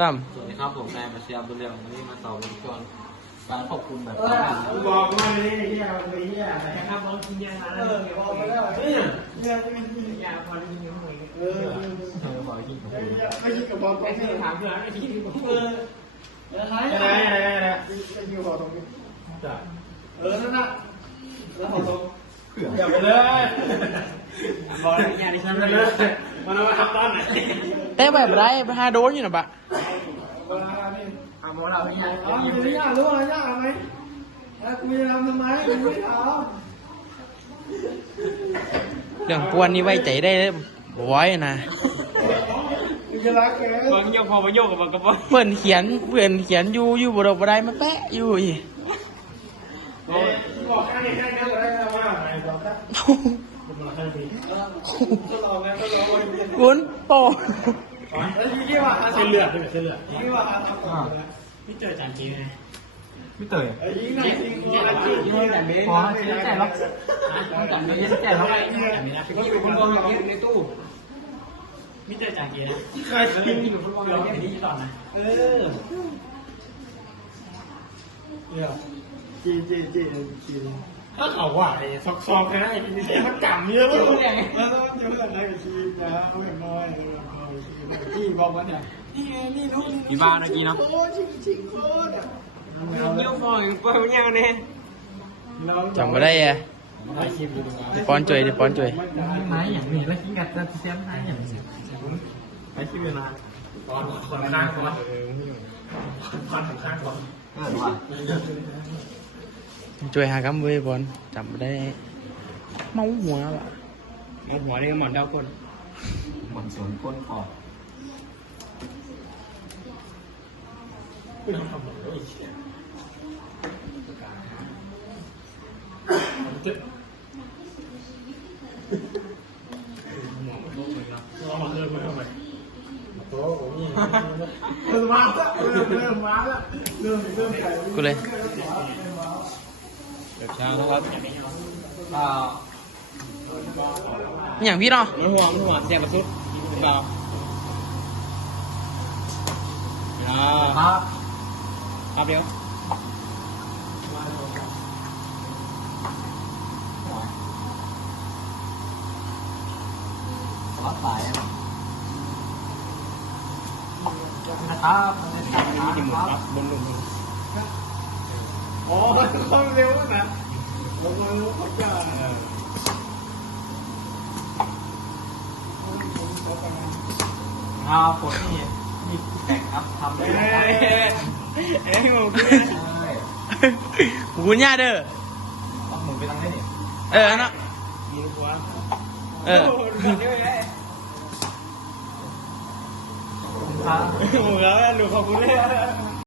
สามสวัสดีครับผมนายมาเชียร์บุญเรืองวันนี้มาสอบวงจรการควบคุมแบบบอกมาเลยที่เราไปที่อะไรครับเรากินยาเออบอกมาแล้วเนี่ยเนี่ยไม่กินยาพอได้ยินหวยเออขอกินไม่กินกับบอกไปที่ถามเพื่อนไอ้ที่เอออะไรอะไรอะไรไอ้ที่บอกตรงนี้เออนั่นน่ะแล้วขอตรงอย่าไปเลยบอกอะไรอย่างนี้ฉันไปเลยมันเอามาทำตอนไหน แต่แบบไรไปหาโดนอยู่นะบะมาเนี่ยทำของเราไม่ยากอ๋อไม่ยากรู้อะไรยากไหมแล้วกูจะทำทำไมกูไม่ทำเรื่องกวนนี่ไว้ใจได้เลยบ่ไว้นะมึงจะรักแกบางโยกพอมาโยกกับมันก็พอเพื่อนเขียนเพื่อนเขียนอยู่อยู่บ่ดอกบ่ได้มาแปะอยู่อีกบอกให้ให้ให้ได้นะว่าไอ้บอกนะ ก็ลองนะก็ลองวันนี้กุนโปแล้วยี่กี่ว่าเส้นเลือดด้วยเส้นเลือดยี่กี่ว่าทำก่อนนะพี่เตยจานจีไงพี่เตยไอ้ยี่ไหนจริงก็ไอ้จริงก็แต่เบสอ๋อใช่แต่ล็อกแต่ไม่ใช่แต่ล็อกไอ้แต่ไม่นะพี่เป็นคนมองอย่างนี้ในตู้พี่เตยจานจีนะใครจริงพี่เป็นคนมองอย่างนี้ตอนนะ เออเนี่ยจีจีจีจี ถ้าเขาว่าไอ้ซอกซอกนะไอ้นี่มันกำเยอะมากแล้วต้องจะเพื่อนอะไรกับชีนะเขาเห็นน้อยจีบอกว่าเนี่ยนี่นี่รู้มีบ้านเมื่อกี้เนาะโอ้ชิงชิงโคตรเยี่ยมบ่อยบ่อยเนี่ยเนี่ยจำบ่ได้อะถ่ายคลิปดูดีกว่าดิปอนจ่วยดิปอนจ่วยไม้อย่างนี้แล้วกินกัดจะเสียมไม้อย่างนี้ไม้ชื่อนะตอนคนข้างก่อนคนข้างก่อน เออว่ะ จ่วยหากำเว้ยบอลจำบ่ได้ เมาหัวว่ะ เอาหัวนี่ก็หมอนดาวคนหมอนสวนก้นคอ เราเริ่มเริ่มไปโอ้โหนี่เริ่มมาแล้วเริ่มเริ่มมาแล้วเริ่มเริ่มใส่ กูเลย แบบเช้านะครับอ่าอหย่างพี่เนาะมันหัวมันหัวเสียงกระสุดเป็นเบาครับครับเดี๋ยววัดสายนะครับนี่ดิมุครับบนลุง อ๋อความเร็วนะลงมาลุกเขาจะครับฝนนี่มีแต่งครับทำได้เอ๊ะเอ๊ะโอเคกูเนี่ยเด้อต้องหมุนไปทางนี้เนี่ยเออนาะมือขวเออครับมือแล้วหนูขอบคุณเลย